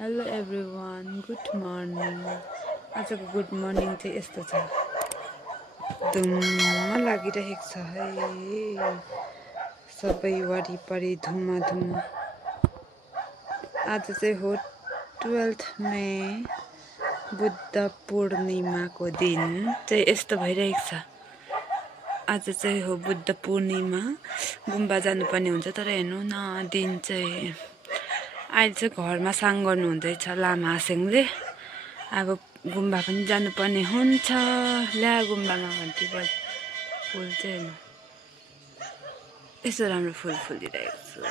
Hello everyone, good morning. आजको good morning चाहिँ यस्तो छ, धुम्म लागिरहेको छ है, सबै वरिपरि धुम्म धुम्म। आज चाहिँ हो 12 मे, बुद्ध पूर्णिमाको दिन चाहिँ यस्तो भइरहेको छ। आज चाहिँ हो बुद्ध पूर्णिमा, गुम्बा जानुपर्ने हुन्छ। तर हेर्नु न, दिन चाहिँ अहिले चाहिँ घरमा साङ गर्नु हुँदैछ लामा हासेङले। अब गुम्बा पनि जानुपर्ने हुन्छ। ल्या गुम्बामा घन्टी बज फुल चाहिँ हेर्नु यस्तो राम्रो फुल फुलिरहेको छ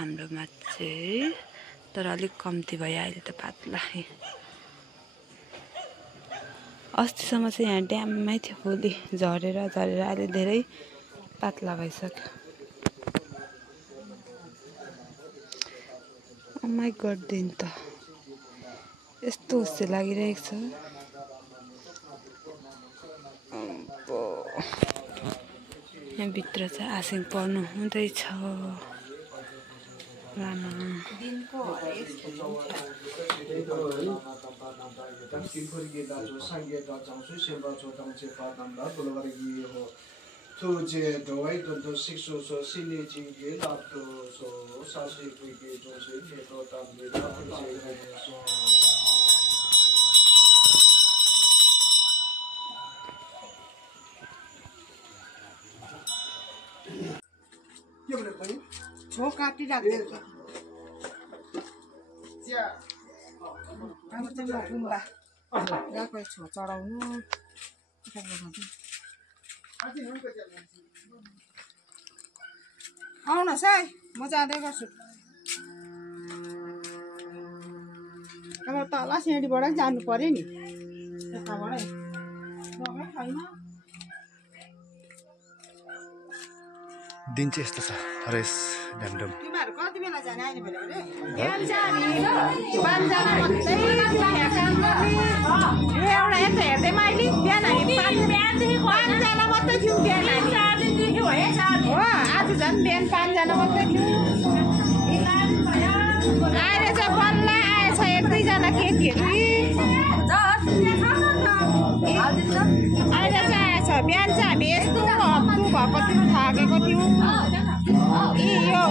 हाम्रोमा चाहिँ, तर अलिक कम्ती भयो अहिले त पातला। अस्तिसम्म चाहिँ यहाँ ड्याममै थियो, फुली झरेर अहिले धेरै पातला भइसक्यो। माइ गड, दिन त यस्तो हुस्से लागिरहेको छ। यहाँ भित्र चाहिँ हासेङ पर्नु हुँदैछ लामा। छो काटी राख्दै अब चाहिँ म गुम्बा गएको छो चढाउनु। आउनुहोस् है, म जाँदै गर्छु। अब तल सिँढीबाटै जानु पर्यो नि, यताबाटै छैन। दिन चाहिँ यस्तो छ हरेस ढ्यामढुम। तिमीहरू कति बेला जाने अहिले भेट्यो भने? एउटा यता हेर्दै मैले बिहान हामी 5जना मात्रै थियौँ। हो, आज झन् बिहान 5जना मात्रै थियौँ। अहिले चाहिँ बल्ल आएछ 1-2जना केटीहरू। अहिले चाहिँ आएछ, बिहान चाहिँ हामी यस्तो हप्तु भएको थियौँ, थाकेको थियौँ। यो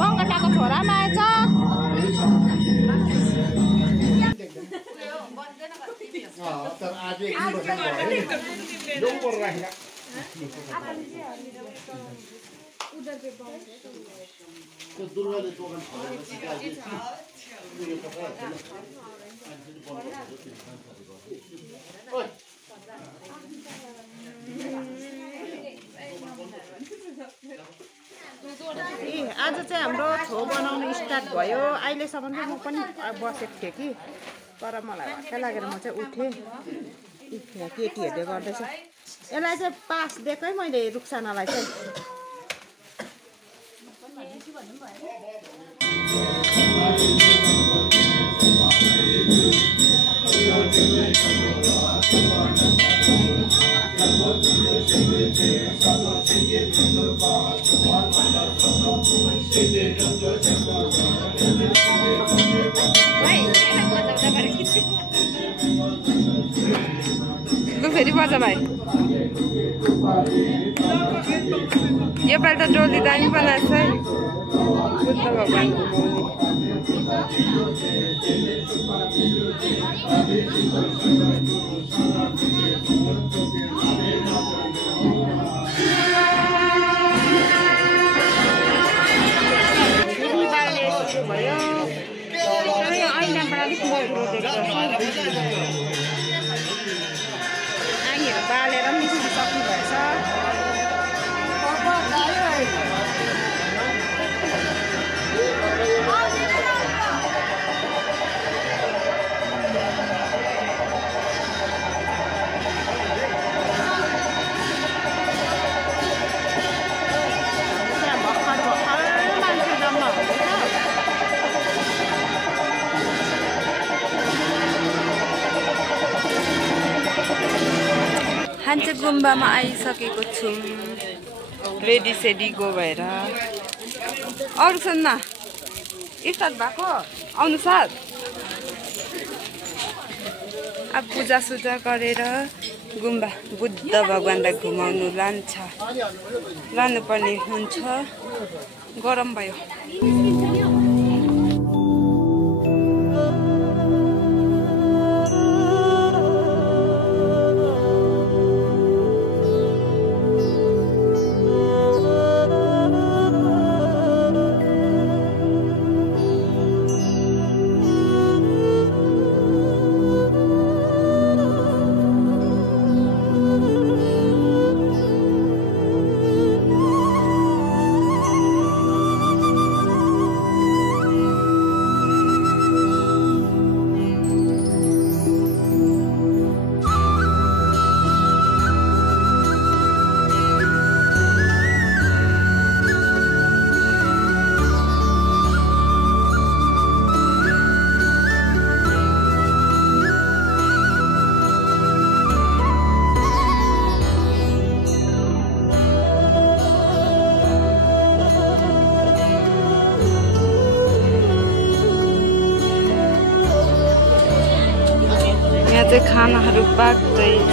गङ्गटाको छोरामा आएछ। आज चाहिँ हाम्रो छो बनाउनु स्टार्ट भयो। अहिलेसम्म चाहिँ म पनि बसेको थिएँ कि, तर मलाई भक्कै लागेर म चाहिँ उठेँ। केटीहरूले गर्दैछ। यसलाई चाहिँ पास दिएको है मैले रुक्सानालाई चाहिँ। फेरि बजा भाइ, योपालि त डोली दामी बनाएको छ है बुद्ध भगवानको मौनी। भयो ऐनाबाट अलिक मधुरो देख्छ। आइहरू बालेर पनि निस्किन सक्नु भएछ। हान्चे गुम्बामा आइसकेको छौँ, रेडी सेडी गो भएर। अरू सुन्न स्टार्ट भएको आउनु साथ। अब पूजासुजा गरेर गुम्बा बुद्ध भगवानलाई घुमाउनु लानुपर्ने हुन्छ। गरम भयो। यहाँ चाहिँ खानाहरू पाक्दैछ।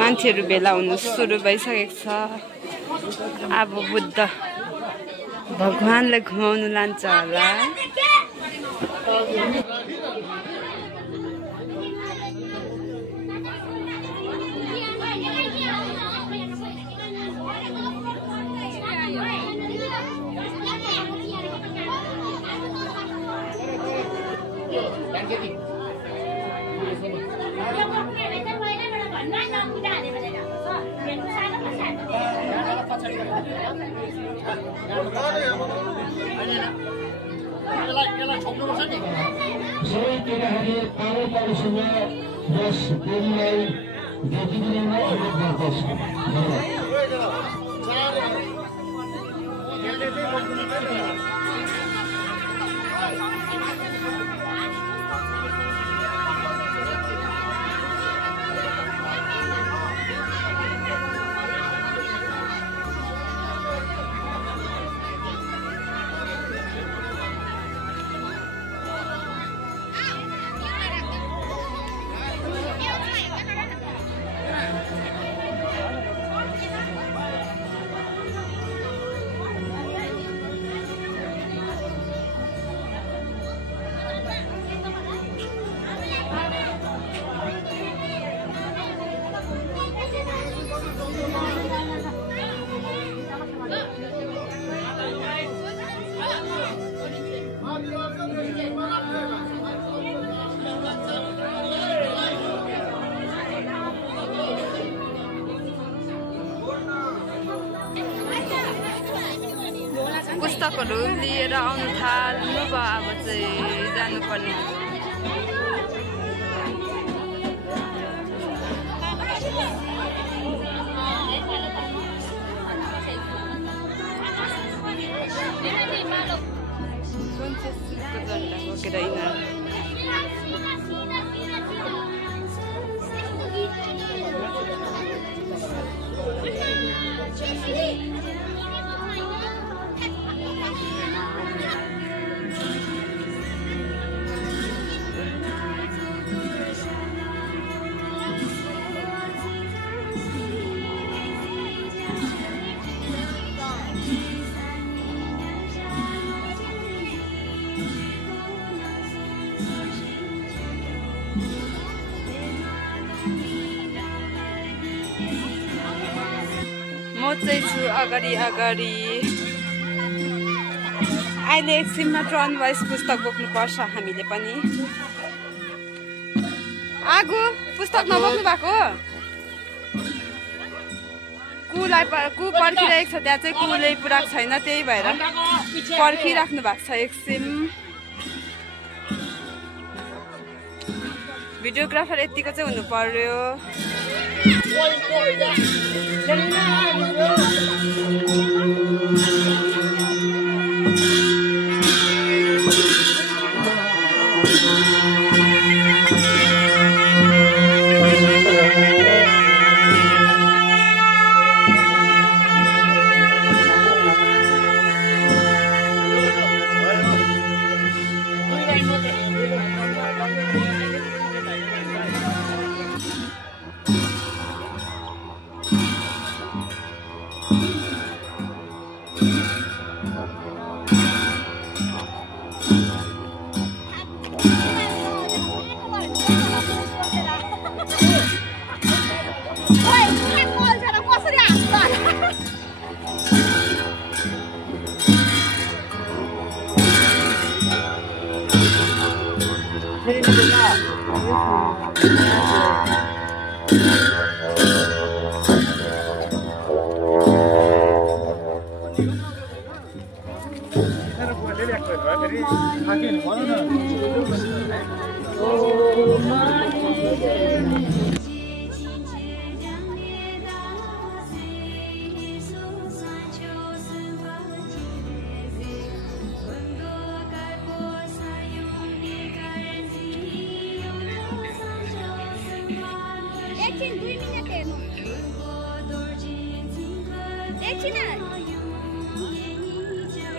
मान्छेहरू भेला हुनु सुरु भइसकेको छ। अब बुद्ध भगवानलाई घुमाउनु लान्छ होला। सबै केटाहरूले पालो पालोसँग यस देवीलाई देखिदिन अनुरोध गर्दछु। पुस्तकहरू लिएर आउनु थाल्नु भयो। अब चाहिँ जानुपर्ने। म चाहिँ छु अगाडि अहिले एकछिनमा ट्रन वाइज पुस्तक बोक्नुपर्छ हामीले पनि। आगो पुस्तक नबोक्नु भएको कु पर्खिरहेको छ। त्यहाँ चाहिँ कुलै पुऱ्याएको छैन, त्यही भएर पर्खिराख्नु भएको छ एकछिन। भिडियोग्राफर यतिको चाहिँ हुनु पर्यो।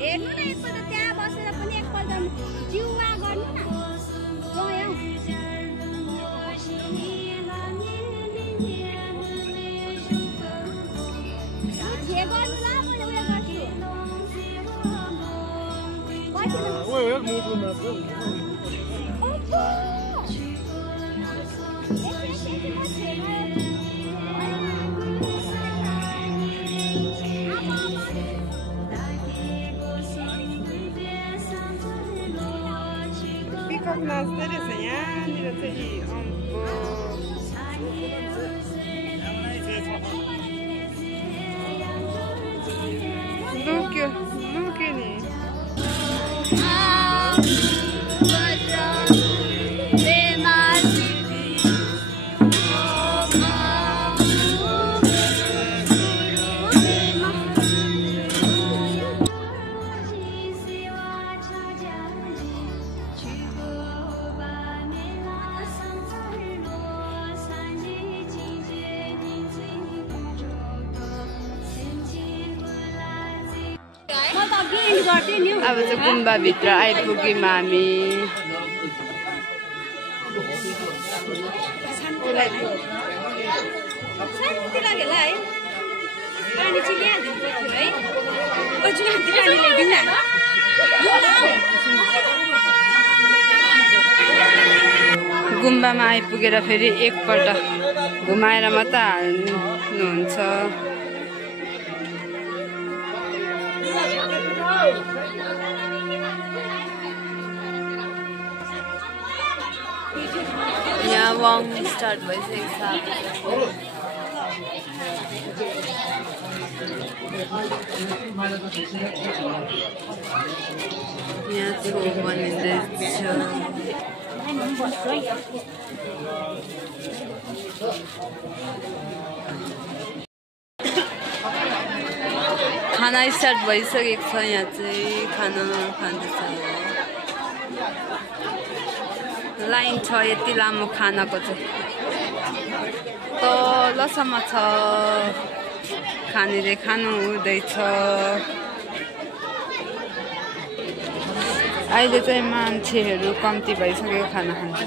हेर्नु न एकपल्ट त्यहाँ बसेर पनि एकपल्ट जिउवा गर्नु न गयौँ जे गर्नु ल मैले उयो गर्छु नाच्दै रहेछ यहाँनिर चाहिँ लुक्यो नि अब चाहिँ गुम्बाभित्र आइपुग्यौँ हामी गुम्बामा आइपुगेर फेरि एकपल्ट घुमाएर मात्रै हाल्नुहुन्छ यहाँ वाङ स्टार्ट भइसकेको छ यहाँ छो बनिँदैछ खाना स्टार्ट भइसकेको छ यहाँ चाहिँ खाना खाँदैछ लाइन छ यति लामो खानाको चाहिँ तलसम्म छ खानेले खानु हुँदैछ अहिले चाहिँ मान्छेहरू कम्ती भइसक्यो खाना खान्छ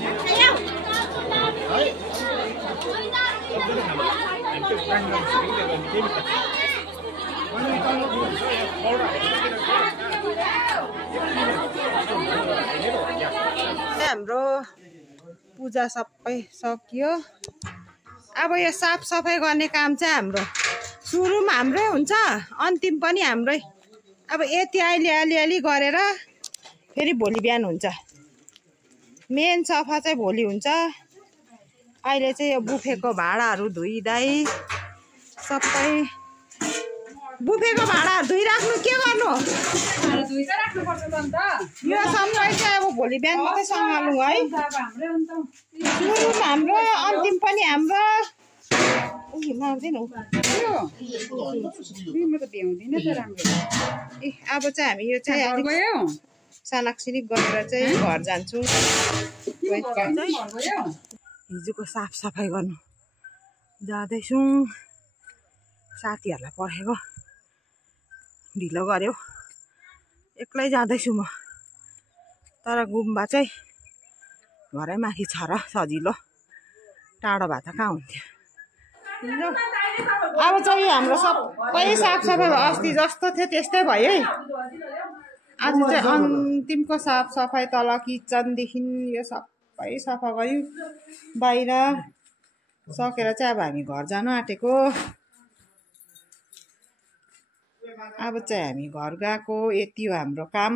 हाम्रो पूजा सबै सकियो अब यो साफ सफाइ गर्ने काम चाहिँ हाम्रो सुरुमा हाम्रै हुन्छ अन्तिम पनि हाम्रै अब यति अलि गरेर फेरि भोलि बिहान हुन्छ मेन सफा चाहिँ भोलि हुन्छ अहिले चाहिँ यो बुफेको भाँडाहरू धुइदै सबै बुफेको भाँडाहरू धुइराख्नु के गर्नु यो सबै चाहिँ अब भोलि बिहान मात्रै सँगालौँ है सुरुमा हाम्रो अन्तिम पनि हाम्रो अब चाहिँ हामी यो चाहिँ सानाक्सिरी गरेर चाहिँ घर जान्छौँ हिजोको साफ सफाइ गर्नु जाँदैछौँ साथीहरूलाई पर्खेको ढिलो गर्यो एक्लै जाँदैछु म तर गुम्बा चाहिँ घरै माथि छ र सजिलो टाढो भए त कहाँ हुन्थ्यो अब चाहिँ हाम्रो सबै साफसफाइ अस्ति जस्तो थियो त्यस्तै भयो है आज चाहिँ अन्तिमको साफसफाइ तल किचनदेखि यो सबै सफा गऱ्यौँ बाहिर सकेर चाहिँ अब हामी घर जानु आँटेको अब चाहिँ हामी घर गएको यति हो हाम्रो काम